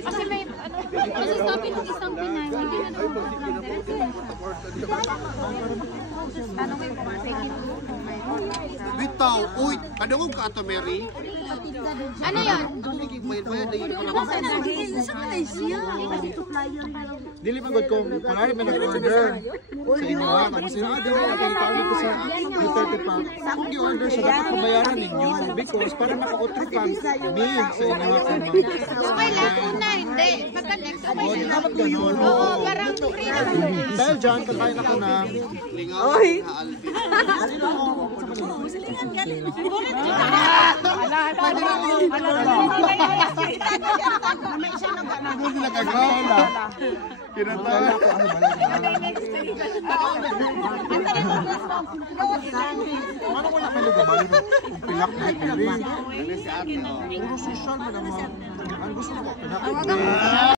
Kasi may, kasi sabi ng isang Pinay, hindi na naman ano may pumatik Bitaw, uy, ano kong ka ato, Mary? ano yan? Sa Malaysia. Dili magod kung kunwari may nag-order sa inyo, tapos yun, dili nakikita ko sa Duterte pa. Kung i-order siya, dapat pabayaran ninyo because para maka-utro ka bill sa inyo. Okay lang, una hindi. Pagka next, okay O, na. dapat ganun. Oo, parang free na. Dahil dyan, kakain ako ng Oy! Kinatala ko ano ba? ano ko na kayo gabali ng pilak na Mary. Puro social mo naman. Ang gusto ko pilak.